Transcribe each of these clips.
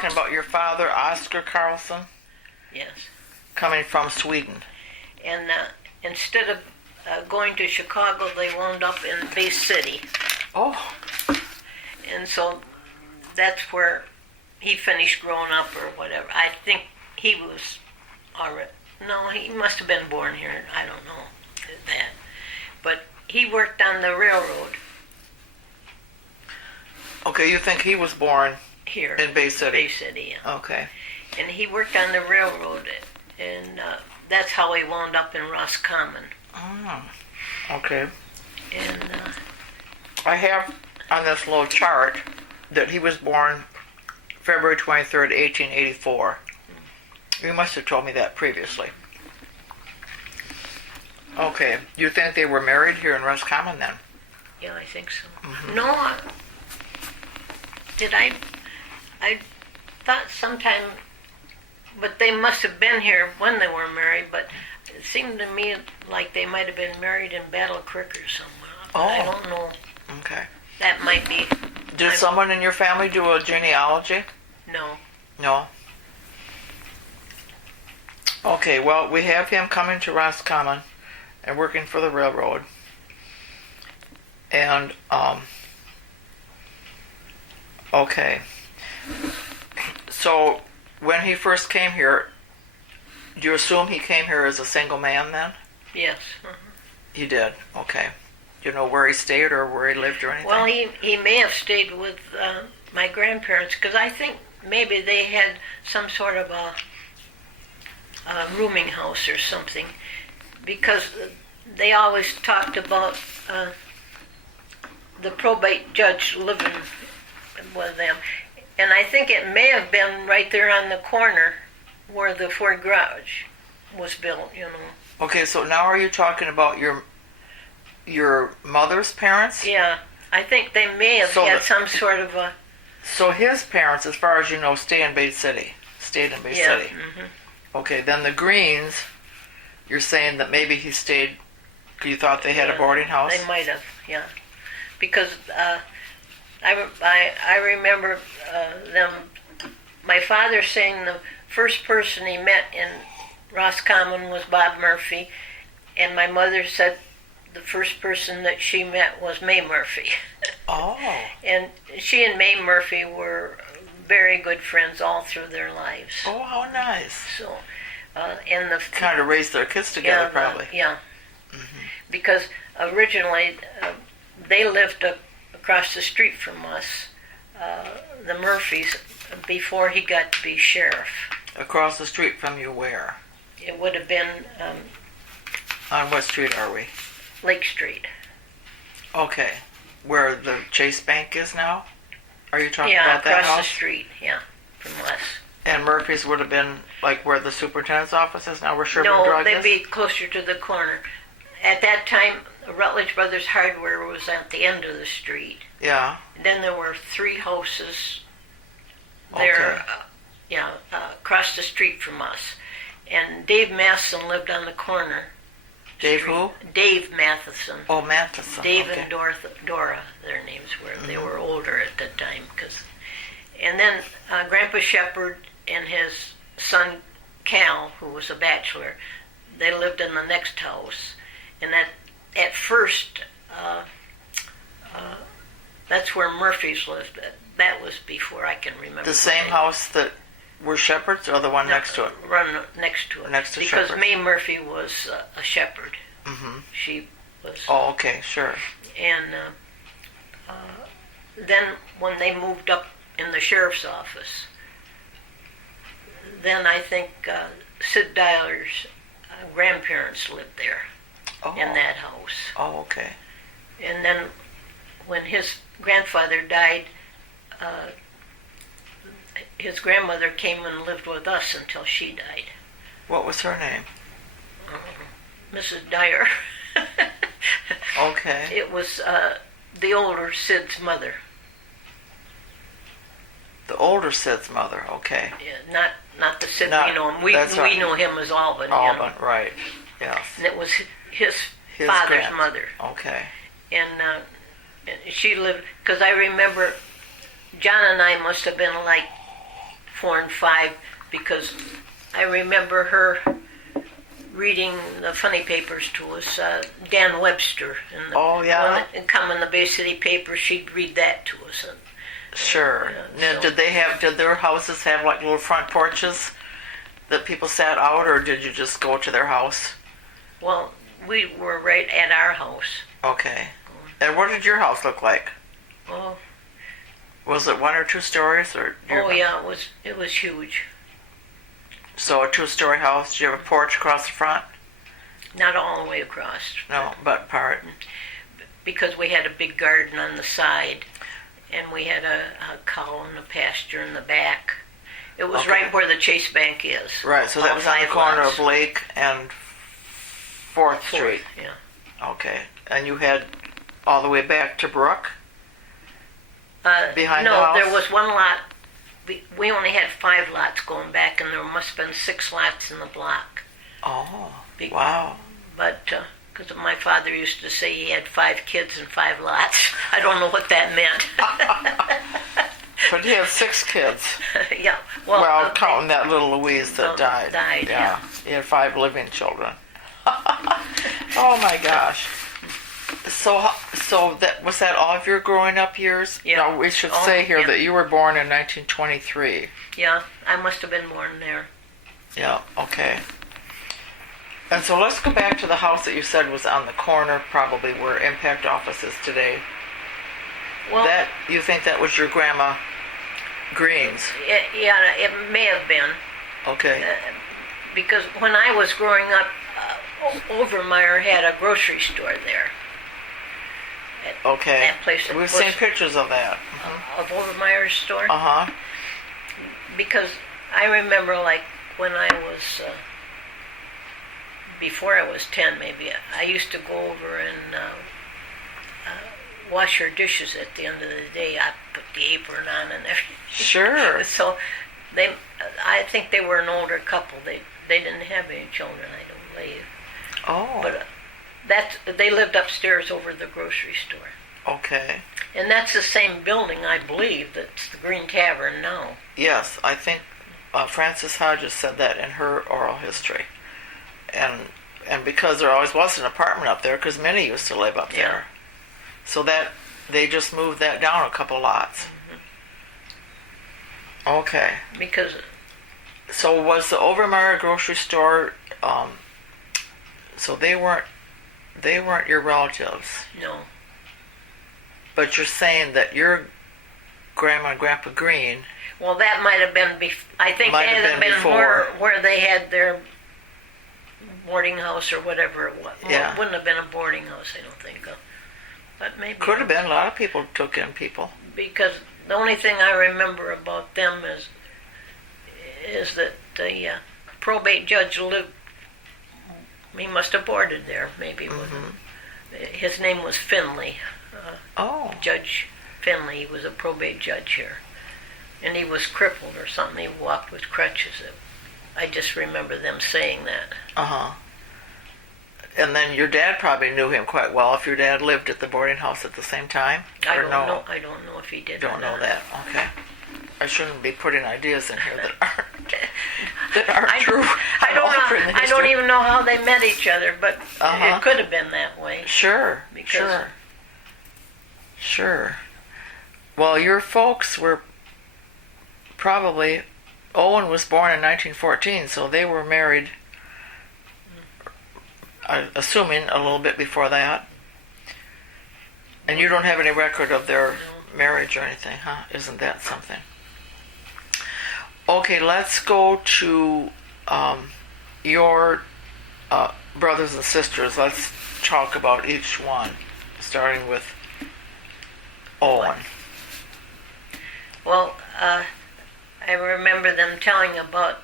talking about your father, Oscar Carlson, Yes. coming from Sweden. And instead of going to Chicago, they wound up in Bay City. Oh, And so that's where he finished growing up or whatever. I think he was already, no, he must have been born here. I don't know that. But he worked on the railroad okay, you think he was born here. in Bay City? Bay City, yeah. Okay. And he worked on the railroad, and that's how he wound up in Roscommon. Oh, okay. And I have on this little chart that he was born February 23rd, 1884. You must have told me that previously. Okay. You think they were married here in Roscommon then? yeah, I think so. Mhm. No, did I thought sometime, but they must have been here when they were married, but it seemed to me like they might have been married in Battle Creek or somewhere. I don't know. Okay. That might be. Did someone in your family do a genealogy? No. No. Okay, well, we have him coming to Roscommon and working for the railroad. And, okay. So, when he first came here, do you assume he came here as a single man then? Yes. He did, okay. Do you know where he stayed or where he lived or anything? Well, he may have stayed with my grandparents, because I think maybe they had some sort of a rooming house or something, because they always talked about the probate judge living with them. And I think it may have been right there on the corner where the Ford garage was built, you know. Okay, so now are you talking about your mother's parents? Yeah, I think they may have had some sort of a... So his parents, as far as you know, stayed in Bay City. Mm-hmm. Okay, then the Greens, you're saying that maybe he stayed, you thought they had a boarding house? They might have, yeah. Because I remember them, my father saying the first person he met in Roscommon was Bob Murphy, and my mother said the first person that she met was May Murphy. Oh. And she and May Murphy were very good friends all through their lives. Oh, how nice. So, and the kind of raised their kids together, probably. Yeah. Mm-hmm. Because originally they lived across the street from us, the Murphys, before he got to be sheriff. Across the street from you, where? It would have been On what street are we? Lake Street. Okay. Where the Chase Bank is now? Are you talking about that house? Yeah, across the street, from us. And Murphy's would have been like where the superintendent's office is now, where Sherman Drug is? No, they'd be closer to the corner. At that time, Rutledge Brothers Hardware was at the end of the street. Yeah. Then there were 3 houses there, across the street from us. And Dave Matheson lived on the corner. Dave street. who? Dave Matheson. Oh, Matheson. Dave okay. and Dora, their names were. Mm-hmm. They were older at the time. And then Grandpa Shepherd and his son Cal, who was a bachelor, they lived in the next house. And at first, that's where Murphy's lived. That was before I can remember. The same house that were Shepherds, or the one next to it? Run next to it. Next to because Shepherd's. May Murphy was a shepherd. Mm-hmm. She was. Oh, okay, sure. And then when they moved up in the sheriff's office, then I think Sid Dyler's grandparents lived there in that house. Oh, okay. And then when his grandfather died, his grandmother came and lived with us until she died. What was her name? Mrs. Dyer. Okay. It was the older Sid's mother. The older Sid's mother, okay. Yeah, not the Sid we know him. We right. know him as Alvin. Alvin, right. Yes. And it was his father's mother. Okay. And she lived, because I remember John and I must have been like 4 and 5 because I remember her reading the funny papers to us. Dan Webster. And Oh, yeah? When it come in the Bay City paper, she'd read that to us. And, Sure. Now, so- did their houses have like little front porches that people sat out, or did you just go to their house? Well, we were right at our house. Okay. And what did your house look like? Oh, Was it 1 or 2 stories, or? yeah, it was huge. So a 2-story house. Did you have a porch across the front? Not all the way across. No, but part. Because we had a big garden on the side, and we had a cow in the pasture in the back. It was Okay. right where the Chase Bank is. Right. So that All was on the 5 corner lots. of Lake and 4th Street. Yeah. Okay. And you had all the way back to Brook? Behind no, the house? there was one lot. We only had 5 lots going back, and there must have been 6 lots in the block. Oh, Big- wow. But because my father used to say he had 5 kids and 5 lots. I don't know what that meant. But he had 6 kids. Yeah. Well, Well, counting that little Louise that Oh, died. died, yeah. He had 5 living children. Oh my gosh. So that was that all of your growing up years? Yeah. No, we should Oh, say here yeah. that you were born in 1923. yeah, I must have been born there. Yeah, okay. And so let's go back to the house that you said was on the corner, probably where Impact Office is today. Well, That, you think that was your grandma Green's? it may have been. Okay. Because when I was growing up, Overmeyer had a grocery store there. Okay. That place that We've was- seen pictures of that. Of Overmeyer's store. Uh-huh. Because I remember, like, when I was, before I was 10 maybe, I used to go over and wash her dishes at the end of the day. I put the apron on and everything. Sure. So I think they were an older couple. They didn't have any children, I don't believe. Oh, But they lived upstairs over the grocery store. okay. And that's the same building, I believe, that's the Green Tavern now. Yes, I think Frances Hodges said that in her oral history. And because there always was an apartment up there, because Minnie used to live up Yeah. there. So that, they just moved that down a couple lots. Okay. Because, So was the Overmeyer grocery store, so they weren't your relatives, no, but you're saying that your grandma and grandpa Green, well, that might have been, I think Might that have had been been before. where they had their boarding house or whatever it was. Well, Yeah. it wouldn't have been a boarding house, I don't think. But maybe. could have been, a lot of people took in people. Because the only thing I remember about them is that the probate judge lived. He must have boarded there, maybe. His name was Finley, Oh, Judge Finley. He was a probate judge here, and he was crippled or something. He walked with crutches. I just remember them saying that. uh-huh. And then your dad probably knew him quite well if your dad lived at the boarding house at the same time? I Or don't no? know. I don't know if he did. Don't or know not. that. Okay. I shouldn't be putting ideas in here that aren't true. I don't Offer in know. the I don't history. even know how they met each other, but Uh-huh. it could have been that way. Sure, Because- sure. Well, your folks were probably, Owen was born in 1914, so they were married, assuming a little bit before that. And you don't have any record of their marriage or anything, huh? Isn't that something? Okay, let's go to your brothers and sisters. Let's talk about each one, starting with Owen. Well, I remember them telling about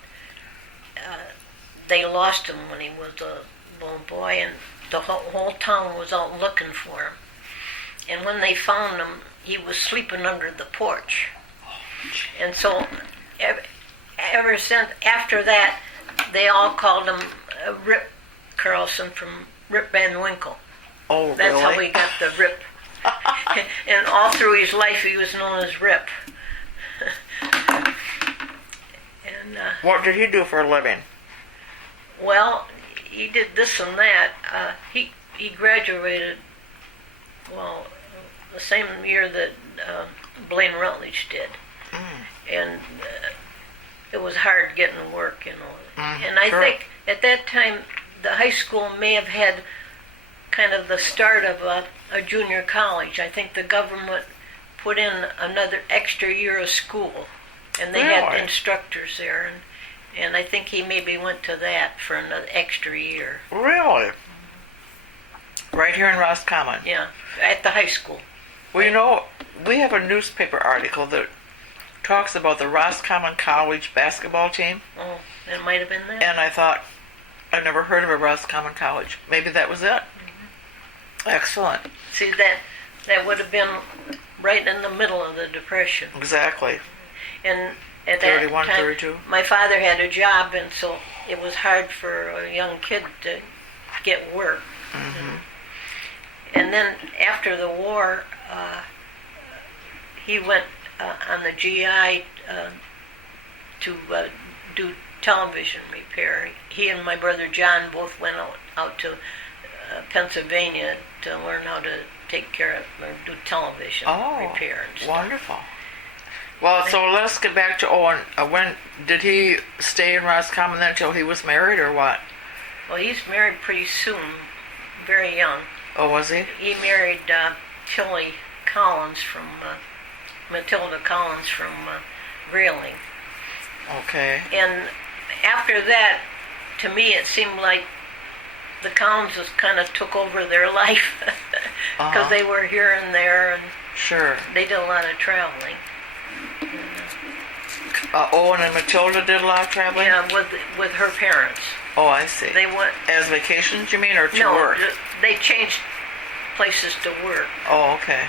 they lost him when he was a little boy, and the whole town was out looking for him. And when they found him, he was sleeping under the porch. And so, ever since after that, they all called him Rip Carlson from Rip Van Winkle. Oh, That's really? how he got the Rip. And all through his life, he was known as Rip. What did he do for a living? Well, he did this and that. He graduated, well, the same year that Blaine Rutledge did. And it was hard getting work, you know. And I think at that time, the high school may have had kind of the start of a junior college. I think the government put in another extra year of school, and they had instructors there, and I think he maybe went to that for another extra year. Really? Right here in Roscommon? Yeah, at the high school. Well, you know, we have a newspaper article that talks about the Roscommon College basketball team. Oh, it might have been that. And I thought, I've never heard of a Roscommon College. Maybe that was it. Excellent. See, that would have been right in the middle of the Depression. Exactly. And at that 31, time, 32. my father had a job, and so it was hard for a young kid to get work. And then after the war, he went on the GI to do television repair. He and my brother John both went out to Pennsylvania to learn how to take care of or do television repair and stuff. Wonderful. Well, so let's get back to Owen. When did he stay in Roscommon then until he was married, or what? Well, he's married pretty soon, very young. Oh, was he? He married Tilly Collins from Matilda Collins from Grayling. Okay. And after that, to me, it seemed like the Collinses kind of took over their life because they were here and there, and sure, they did a lot of traveling. Owen and Matilda did a lot of traveling? Yeah, with her parents. Oh, I see. They went as vacations, you mean, or to no, work? They changed places to work. Oh, okay.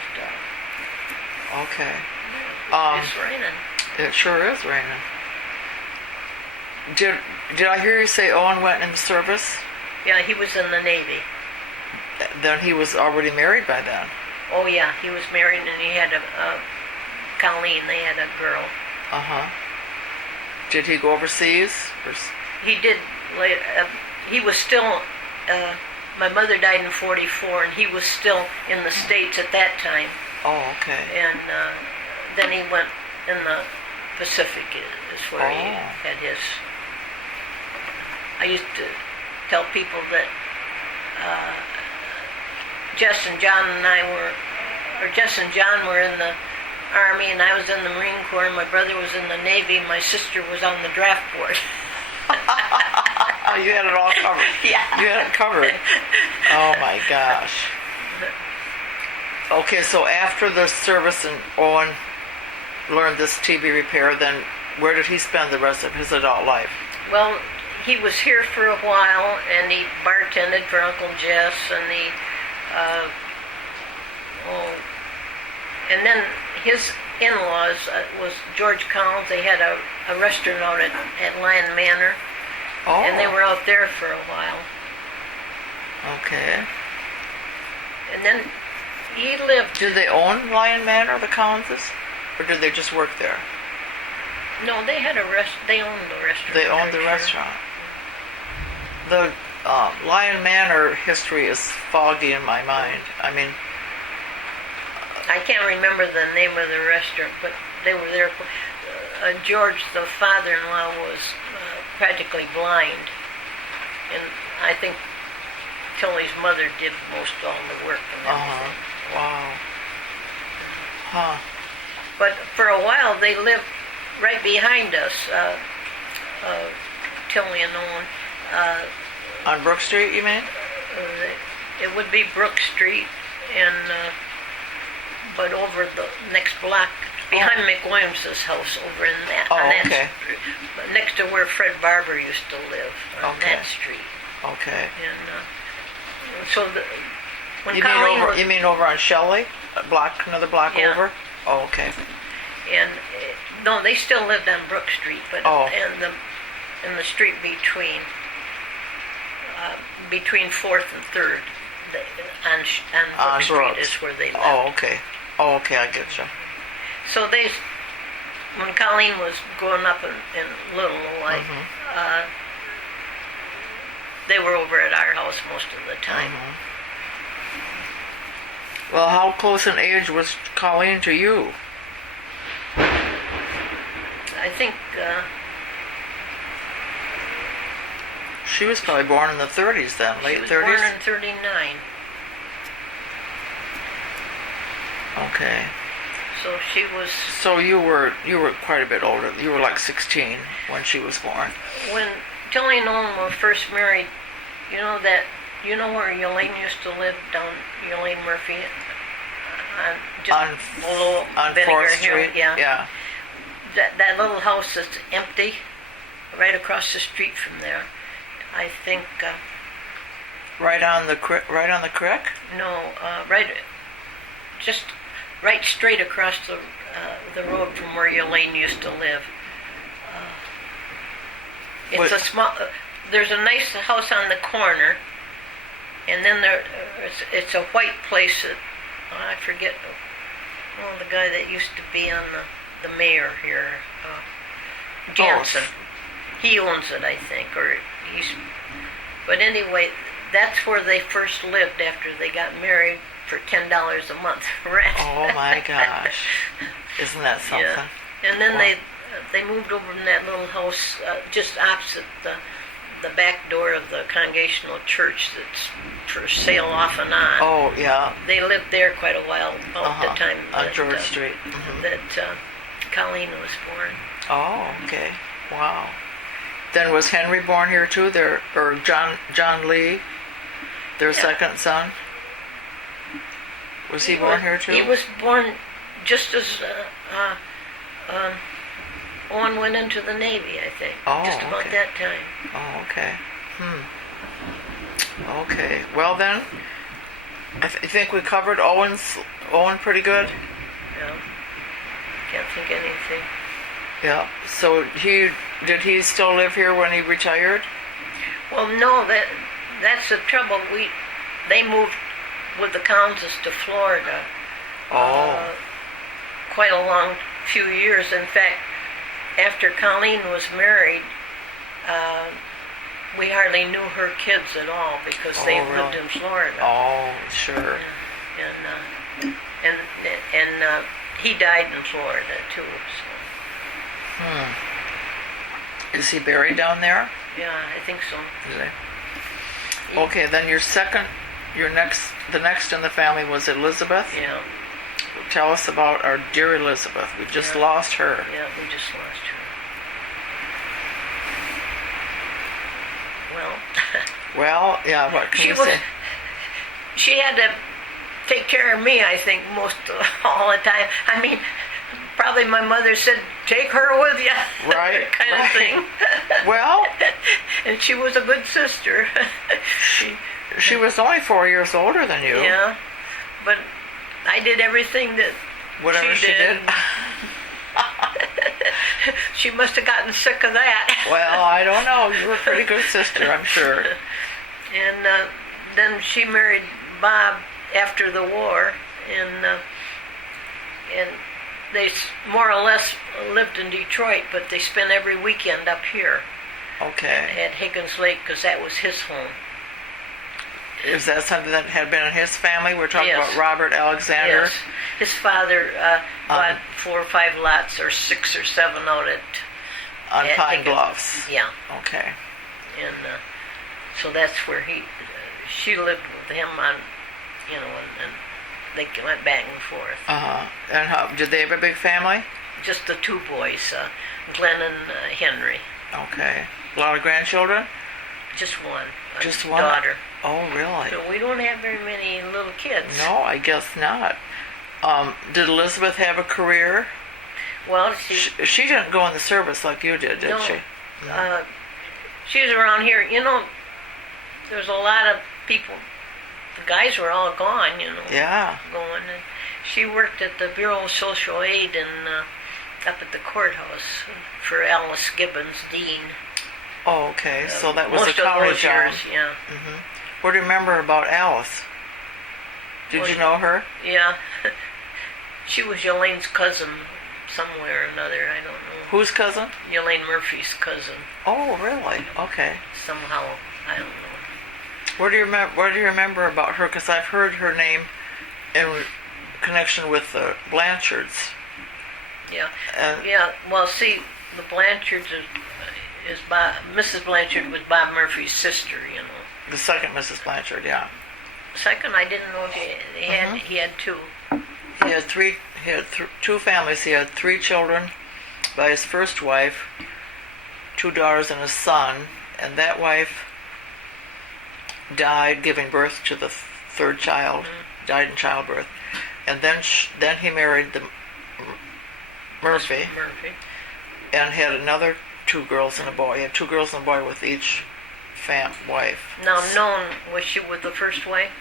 Okay. It's raining. It sure is raining. Did I hear you say Owen went in the service? Yeah, he was in the Navy. Then he was already married by then. Oh yeah, he was married, and he had a Colleen. They had a girl. Did he go overseas? He did. He was still. My mother died in '44, and he was still in the States at that time. Oh, okay. And then he went in the Pacific, is where he had his. I used to tell people that Jess and John were in the Army, and I was in the Marine Corps, and my brother was in the Navy, and my sister was on the draft board. You had it all covered. Yeah. You had it covered. Oh my gosh. Okay, so after the service and Owen learned this TV repair, then where did he spend the rest of his adult life? Well, he was here for a while, and he bartended for Uncle Jess, and he, and then his in-laws was George Collins. They had a restaurant out at Lion Manor, and they were out there for a while. Okay. And then he lived. Did they own Lion Manor, the Collinses, or did they just work there? No, they had They owned the restaurant. They owned the restaurant. The Lion Manor history is foggy in my mind. I mean, I can't remember the name of the restaurant, but they were there. George, the father-in-law, was practically blind, and I think Tilly's mother did most all the work and everything. Wow. Huh. But for a while, they lived right behind us, Tilly and Owen. On Brook Street, you mean? It would be Brook Street, and but over the next block, behind McWilliams's house, over in that. on that street, next to where Fred Barber used to live, on that street. Okay. And so when you mean over on Shelley, another block over? Oh, okay. And no, they still lived on Brook Street, but in the street between 4th and 3rd, on Brook Street is where they lived. Oh, okay. Oh, okay, I get you. So when Colleen was growing up in Little, like, they were over at our house most of the time. Well, how close in age was Colleen to you? I think She was probably born in the 30s then, late 30s? she was born in 39. Okay. So she was... So you were quite a bit older. You were like 16 when she was born. When Tilly and Owen were first married, you know where Elaine used to live, down Elaine Murphy? Just below on Vinegar 4th Hill, Street? Yeah. That little house that's empty, right across the street from there. I think... Right on the creek? No, just right straight across the road from where Elaine used to live. It's a small... there's a nice house on the corner, and then it's a white place that... I forget... the guy that used to be on the mayor here, Jansen. He owns it, I think, but anyway, that's where they first lived after they got married for $10 a month rent. Oh my gosh. Isn't that something? Yeah. And then Wow. they moved over in that little house just opposite the back door of the Congregational Church that's for sale off and on. Oh, yeah. They lived there quite a while, about the time on George Street. that Colleen was born. Oh, okay. Wow. Then was Henry born here too? Or John Lee, their second son? Was he born here too? He was born just as Owen went into the Navy, I think. Oh, just about okay. that time. Oh, okay. Okay. Well then, I think we covered Owen pretty good. Yeah. Can't think of anything. Yeah. So did he still live here when he retired? Well, no, that's the trouble. They moved with the Counses to Florida. Oh. Quite a long few years. In fact, after Colleen was married, we hardly knew her kids at all because they lived in Florida. Oh, sure. And he died in Florida too. So. Is he buried down there? Yeah, I think so. Is he? Okay, then the next in the family was Elizabeth. Yeah. Tell us about our dear Elizabeth. We just lost her. Yeah, we just lost her. Well, yeah, what can you say? She had to take care of me, I think, all the time. I mean, probably my mother said, take her with you. Right. kind of thing. Well. And she was a good sister. She was only 4 years older than you. Yeah. But I did everything that Whatever she did. She must have gotten sick of that. Well, I don't know. You were a pretty good sister, I'm sure. And then she married Bob after the war, and they more or less lived in Detroit, but they spent every weekend up here. Okay. At Higgins Lake, because that was his home. Is that something that had been in his family? We're talking about Robert Alexander? Yes. His father bought 4 or 5 lots, or 6 or 7 out at Pine Higgins. Bluffs. Yeah. Okay. And so that's where she lived with him on, and they went back and forth. And did they have a big family? Just the 2 boys, Glenn and Henry. Okay. A lot of grandchildren? Just one. Just one? Daughter. Oh, really? So we don't have very many little kids. No, I guess not. Did Elizabeth have a career? Well, she didn't go in the service like you did she? No. She was around here. There's a lot of people. The guys were all gone, Yeah. Going. And she worked at the Bureau of Social Aid and up at the courthouse for Alice Gibbons, Dean. Oh, okay. So that was most a college of those years, job. yeah. What do you remember about Alice? Did you know her? Yeah. She was Elaine's cousin, somewhere or another. I don't know. Whose cousin? Elaine Murphy's cousin. Oh, really? Okay. Somehow, I don't know. What do you remember about her? Because I've heard her name in connection with the Blanchards. Yeah. Yeah. Well, see, the Blanchards is Mrs. Blanchard was Bob Murphy's sister. You know. The second Mrs. Blanchard, yeah. Second, I didn't know he had two. He had two families. He had 3 children by his first wife, 2 daughters and a son, and that wife died giving birth to the 3rd child, died in childbirth, and then he married the Murphy, and had another 2 girls and a boy. He had 2 girls and a boy with each wife. Now, was she with the first wife?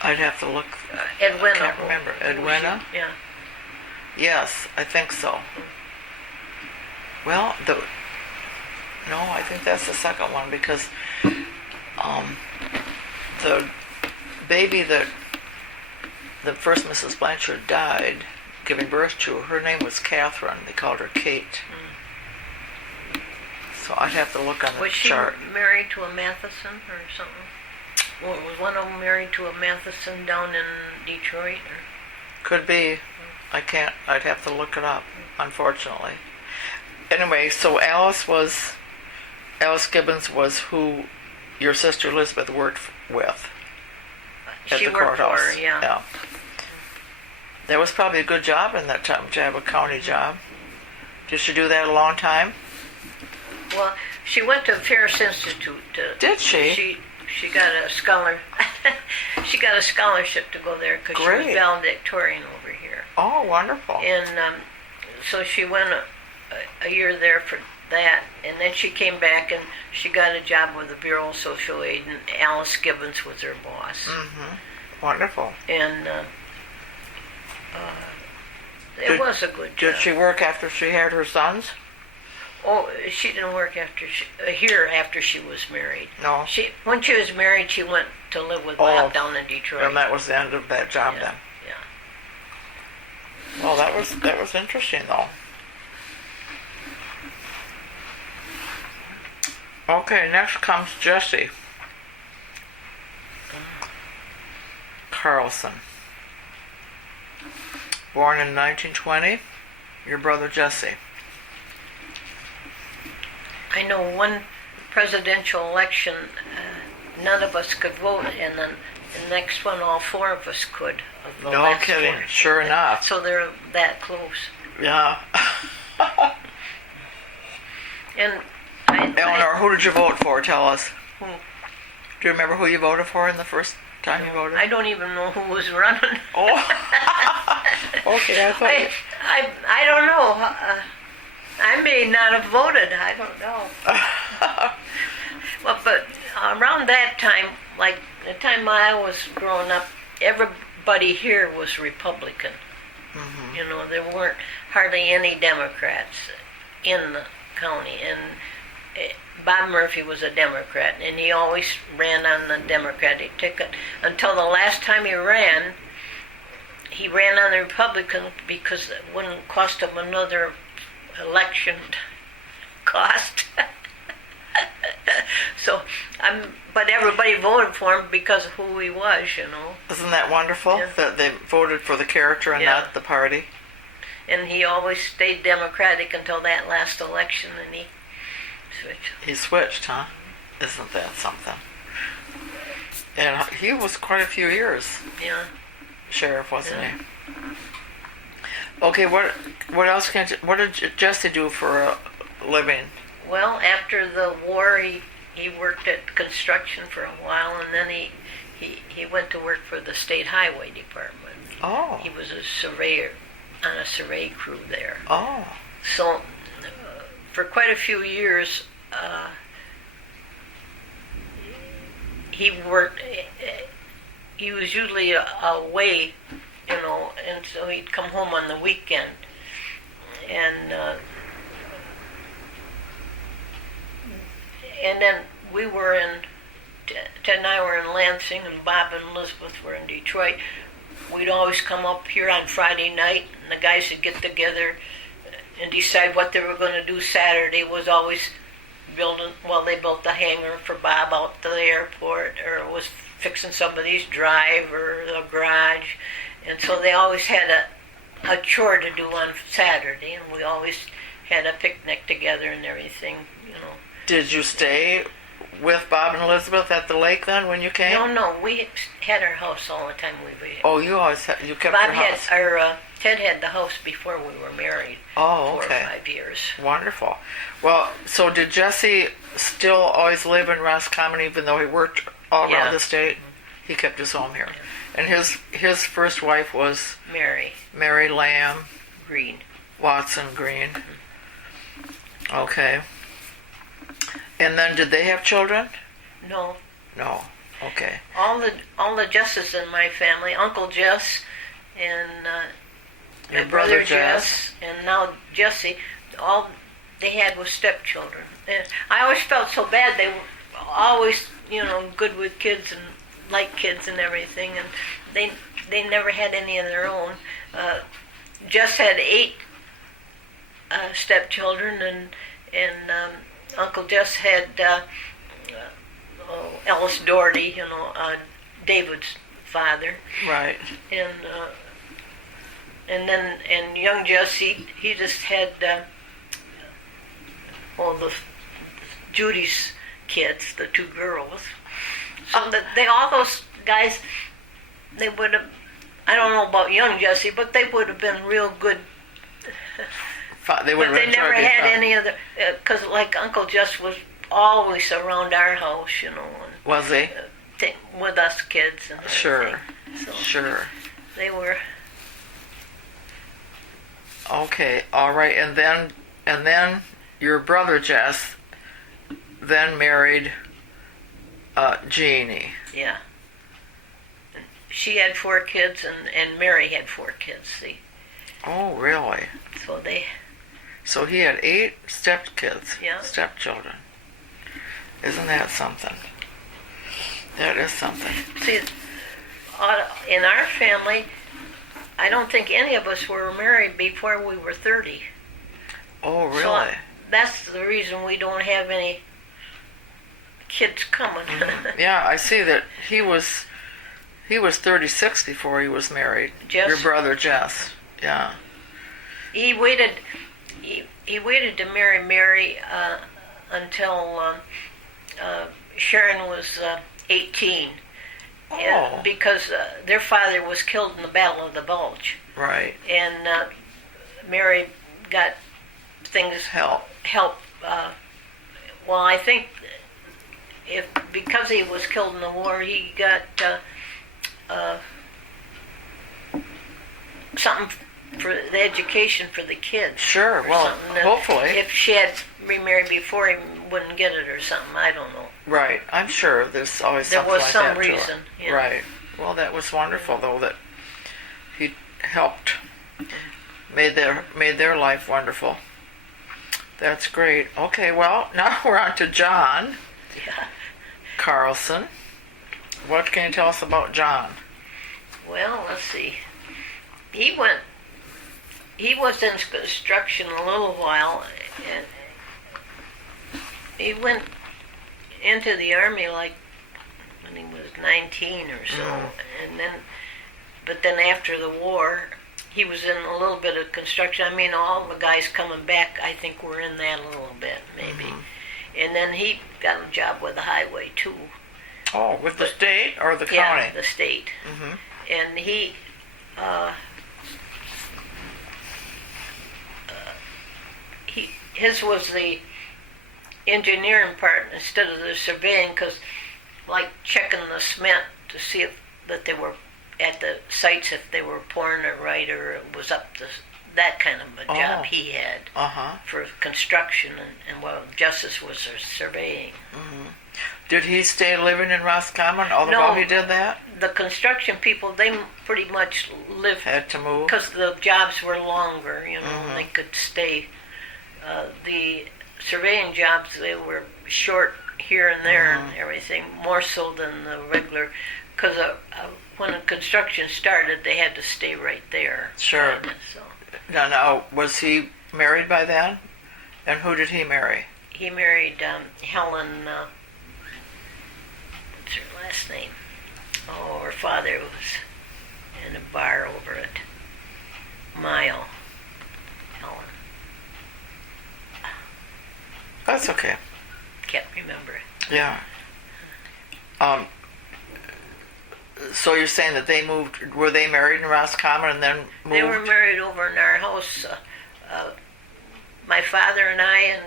I'd have to look. Edwina. I can't remember. Edwina? Yeah. Yes, I think so. Well, no, I think that's the second one because the baby that the first Mrs. Blanchard died giving birth to, her name was Catherine. They called her Kate. So I'd have to look on the chart. Was she married to a Matheson or something? Or was one of them married to a Matheson down in Detroit? Or? Could be. I'd have to look it up, unfortunately. Anyway, so Alice Gibbons was who your sister Elizabeth worked with at the courthouse. Worked for her, yeah. That was probably a good job in that time, to have a county job. Did she do that a long time? Well, she went to Ferris Institute. Did she? She got a she got a scholarship to go there because she was valedictorian over here. Oh, wonderful! And so she went a year there for that, and then she came back and she got a job with the Bureau of Social Aid, and Alice Gibbons was her boss. Mm-hmm. Wonderful. And it was a good job. Did she work after she had her sons? Oh, she didn't work here after she was married. No. When she was married, she went to live with Bob down in Detroit. And that was the end of that job then. Yeah. Well, that was interesting though. Okay, next comes Jesse Carlson. Born in 1920, your brother Jesse. I know one presidential election, none of us could vote, and then the next one, all 4 of us could. No kidding, sure enough. So they're that close. Yeah. And Eleanor, who did you vote for? Tell us. Who? Do you remember who you voted for in the first time you voted? I don't even know who was running. Oh. Okay, I thought. I don't know. I may not have voted. I don't know. Well, but around that time, like the time I was growing up, everybody here was Republican. Mm-hmm. You know, there weren't hardly any Democrats in the county, and Bob Murphy was a Democrat, and he always ran on the Democratic ticket until the last time he ran on the Republican because it wouldn't cost him another election cost. But everybody voted for him because of who he was, you know. Isn't that wonderful? Yeah. That they voted for the character and not the party? And he always stayed Democratic until that last election, and he switched. He switched, huh? Isn't that something? And he was quite a few years. Yeah. Sheriff, wasn't he? Okay, what else what did Jesse do for a living? Well, after the war, he worked at construction for a while, and then he went to work for the State Highway Department. Oh. He was a surveyor on a survey crew there. Oh. So, for quite a few years, he worked. He was usually away, you know, and so he'd come home on the weekend. And then we were in Ted and I were in Lansing, and Bob and Elizabeth were in Detroit, we'd always come up here on Friday night, and the guys would get together and decide what they were going to do Saturday. Was always building, well, they built the hangar for Bob out to the airport, or it was fixing somebody's drive or the garage. And so they always had a chore to do on Saturday, and we always had a picnic together and everything, you know. Did you stay with Bob and Elizabeth at the lake then when you came? No, we had our house all the time we were. Oh, you kept Bob your house. Ted had the house before we were married. Oh, okay. 4 or 5 years. Wonderful. Well, so did Jesse still always live in Roscommon even though he worked all around the state? He kept his home here. Yeah. And his first wife was? Mary Lamb. Watson Green. Mm-hmm. Okay. And then did they have children? No. No. Okay. All the Jesses in my family, Uncle Jess and your my brother Jess, and now Jesse, all they had was stepchildren. And I always felt so bad. They were always, you know, good with kids and like kids and everything, and they never had any of their own. Jess had 8 stepchildren, and Uncle Jess had Ellis Doherty, you know, David's father. Right. And young Jesse, he just had the Judy's kids, the 2 girls. So all those guys, they would have, I don't know about young Jesse, but they would have been real good. But they never had any other, because like Uncle Jess was always around our house, you know. And, was he? With us kids and everything. Sure. So sure. They were. Okay, all right, and then your brother Jess then married Jeannie. Yeah. And she had 4 kids, and Mary had 4 kids. See. Oh, really? So he had 8 stepkids. Yeah. Stepchildren. Isn't that something? That is something. See, in our family, I don't think any of us were married before we were 30. Oh, really? So that's the reason we don't have any kids coming. Mm-hmm. Yeah, I see that he was 36 before he was married. Jess? Your brother Jess. Yeah. He waited to marry Mary until Sharon was 18. Oh. Because their father was killed in the Battle of the Bulge. Right. And Mary got things help. Well, I think because he was killed in the war, he got something for the education for the kids. Sure. Well, hopefully. If she had remarried before, he wouldn't get it or something. I don't know. Right. I'm sure there's always something like that. There was some reason. Yeah. Right. Well, that was wonderful, though, that he helped, made their life wonderful. That's great. Okay. Well, now we're on to John. Yeah. Carlson. What can you tell us about John? Well, let's see. He was in construction a little while, and he went into the Army like when he was 19 or so, but then after the war, he was in a little bit of construction. I mean, all the guys coming back, I think, were in that a little bit, maybe. Mm-hmm. And then he got a job with the highway, too. Oh, with the state or the county? Yeah, the state. Mm-hmm. And his was the engineering part instead of the surveying, because like checking the cement to see that they were at the sites, if they were pouring it right or it was up to that kind of a job he had for construction, and well, Justice was surveying. Mm-hmm. Did he stay living in Roscommon while he did that? The construction people, they pretty much had to move because the jobs were longer, you know, they could stay. The surveying jobs, they were short here and there and everything, more so than the regular, because when the construction started, they had to stay right there. Sure. So Now, was he married by then? And who did he marry? he married Helen, what's her last name? Oh, her father was in a bar over at Mile. Helen. That's okay. Can't remember. Yeah. So you're saying that they moved, were they married in Roscommon and then moved? They were married over in our house. My father and I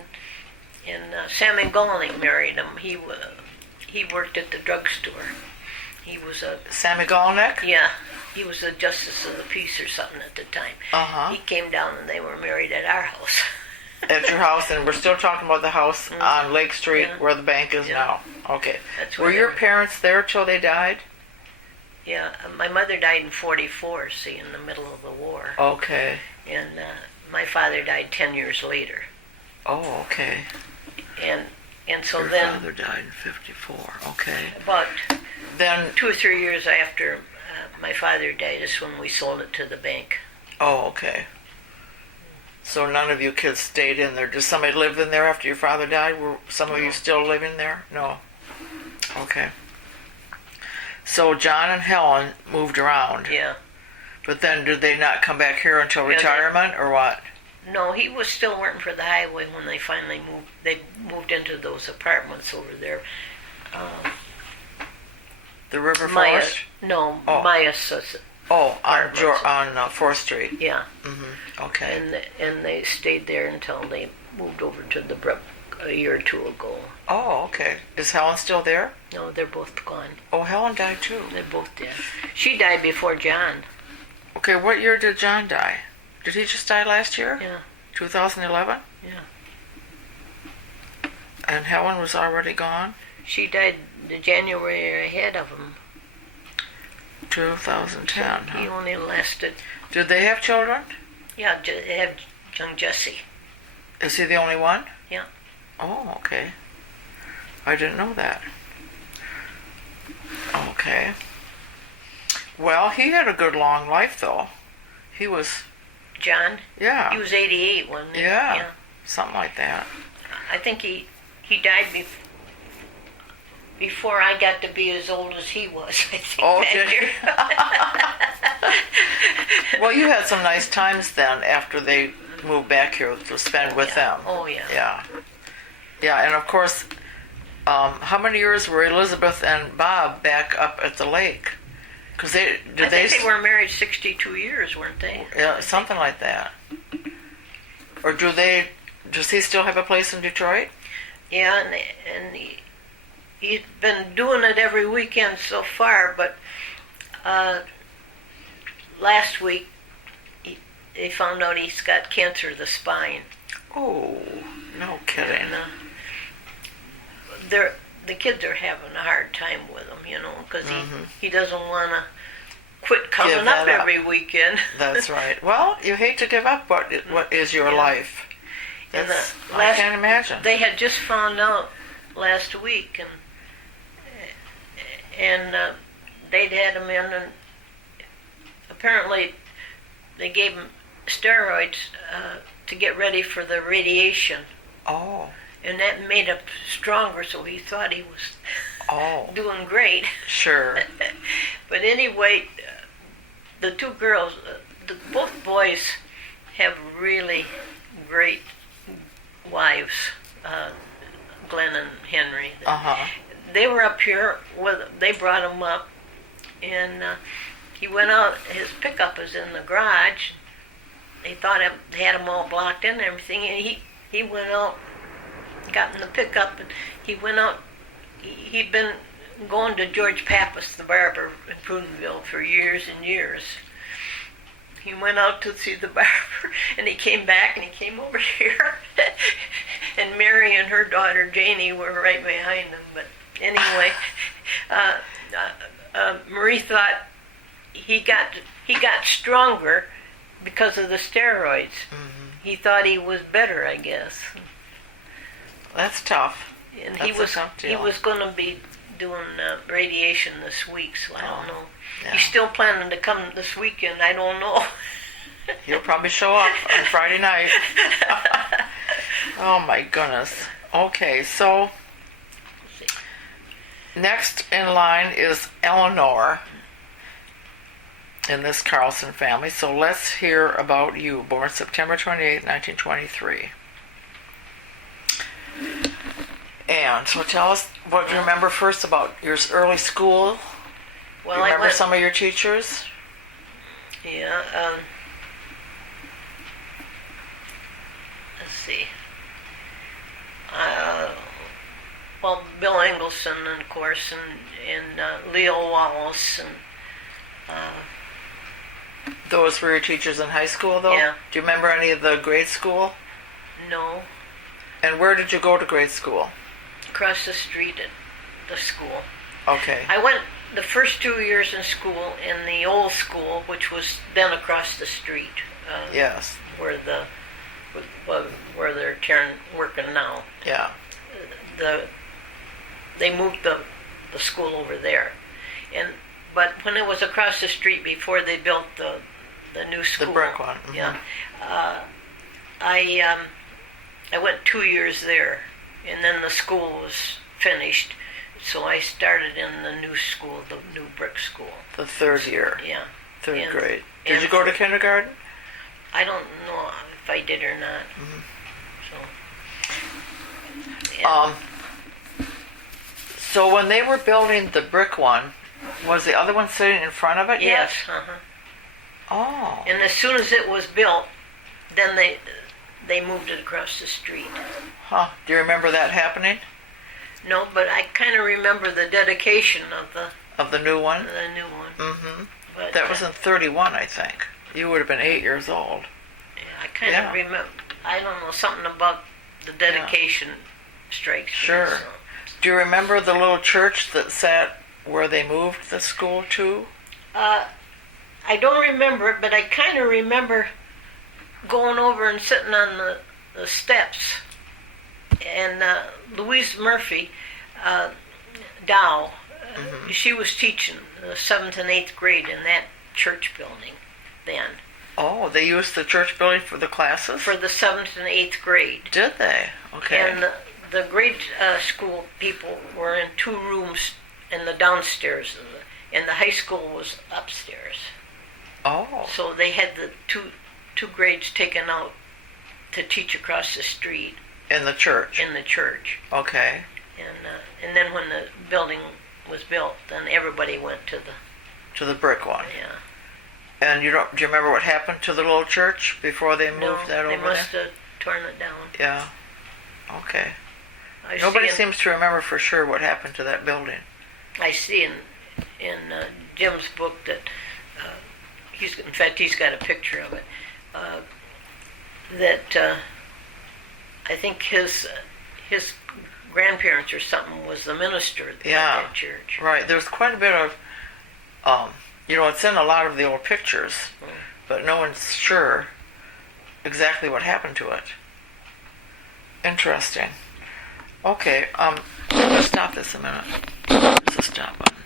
and Sammy Golding married him. He worked at the drugstore. He was a... Sammy Golnick? Yeah. He was a justice of the peace or something at the time. Uh-huh. He came down and they were married at our house. At your house, and we're still talking about the house on Lake Street where the bank is now. Okay. That's were your parents there till they died? Yeah. My mother died in 44, see, in the middle of the war. Okay. And my father died 10 years later. Oh, okay. And so your then... father died in 54. Okay. About then 2 or 3 years after my father died is when we sold it to the bank. Oh, okay. So none of you kids stayed in there. Did somebody live in there after your father died? Were some of you still living there? No. Okay. So John and Helen moved around. Yeah. But then did they not come back here until retirement or what? No, he was still working for the highway when they finally moved. They moved into those apartments over there. The River Maya, Forest? no, Oh. Maya's. Oh, on 4th Street. Yeah. Mm-hmm. Okay. And they stayed there until they moved over to the Brook a year or two ago. Oh, okay. Is Helen still there? No, they're both gone. Oh, Helen died too. They're both dead. She died before John. Okay, what year did John die? Did he just die last year? Yeah. 2011? Yeah. And Helen was already gone? She died the January ahead of him. 2010. He only lasted. Did they have children? Yeah, they have young Jesse. Is he the only one? Yeah. Oh, okay. I didn't know that. Okay. Well, he had a good long life, though. He was... John? Yeah. He was 88, wasn't he? Yeah. Something like that. I think he died before I got to be as old as he was, I think. Oh, did you? Well, you had some nice times then after they moved back here to spend with them. Oh, yeah. Yeah. Yeah, and of course, how many years were Elizabeth and Bob back up at the lake? Because I think they were married 62 years, weren't they? Yeah, something like that. Or does he still have a place in Detroit? Yeah, and he's been doing it every weekend so far, but last week they found out he's got cancer of the spine. Oh, no kidding. And, the kids are having a hard time with him, because he doesn't want to quit coming up every weekend. That's right. Well, you hate to give up what is your life. I can't imagine. They had just found out last week, and they'd had him in, and apparently they gave him steroids to get ready for the radiation. Oh. And that made him stronger, so he thought he was doing great. Sure. But anyway, the two girls, both boys have really great wives, Glenn and Henry. They were up here, they brought him up, and he went out, his pickup was in the garage. They thought they had him all blocked in and everything, and he went out, got in the pickup, and he went out. He'd been going to George Pappas, the barber in Prudenville, for years and years. He went out to see the barber, and he came back, and he came over here. And Mary and her daughter Janie were right behind him. But anyway, Marie thought he got stronger because of the steroids. He thought he was better, I guess. That's tough. And That's a tough he deal. was going to be doing radiation this week, so I don't know. Yeah. He's still planning to come this weekend. I don't know. He'll probably show up on Friday night. Oh my goodness. Okay, so next in line is Eleanor in this Carlson family. So let's hear about you. Born September 28, 1923. And so tell us what you remember first about your early school. Well, You remember some of your teachers? Yeah. Let's see. Well, Bill Engelson, of course, and Leo Wallace, and Those were your teachers in high school, though? Yeah. Do you remember any of the grade school? no, And where did you go to grade school? across the street at the school. Okay. I went the first 2 years in school in the old school, which was then across the street, Yes. where they're working now. Yeah. They moved the school over there, but when it was across the street before they built the new school, The brick one. Mhm. yeah, I went 2 years there, and then the school was finished, so I started in the new school, the new brick school. The third year. Yeah, Third And- grade. Did and you go to kindergarten? I don't know if I did or not. Mhm. So. and- So when they were building the brick one, was the other one sitting in front of it Yes. yet? Oh. And as soon as it was built, then they moved it across the street. Huh. Do you remember that happening? No, but I kind of remember the dedication of Of the new one? the new one. Mm-hmm. But That was in 31, I think. You would have been 8 years old. I kind of Yeah. remember. I don't know, something about the dedication strikes me. Sure. So. Do you remember the little church that sat where they moved the school to? I don't remember it, but I kind of remember going over and sitting on the steps. And Louise Murphy, Dow, she was teaching the 7th and 8th grade in that church building then. Oh, they used the church building for the classes? For the 7th and 8th grade. Did they? Okay. And the grade school people were in 2 rooms in the downstairs, and the high school was upstairs. Oh. So they had the two grades taken out to teach across the street In the church? in the church. Okay. And then when the building was built, then everybody went to the, To the brick one. yeah. And do you remember what happened to the little church before they moved No, that they over must there? have torn it down. Yeah. Okay. I Nobody see in, seems to remember for sure what happened to that building. I see in Jim's book that in fact he's got a picture of it. That I think his grandparents or something was the minister at Yeah. that church. Right. There's quite a bit of, it's in a lot of the old pictures, but no one's sure exactly what happened to it. Interesting. Okay, let's stop this a minute. There's a stop button.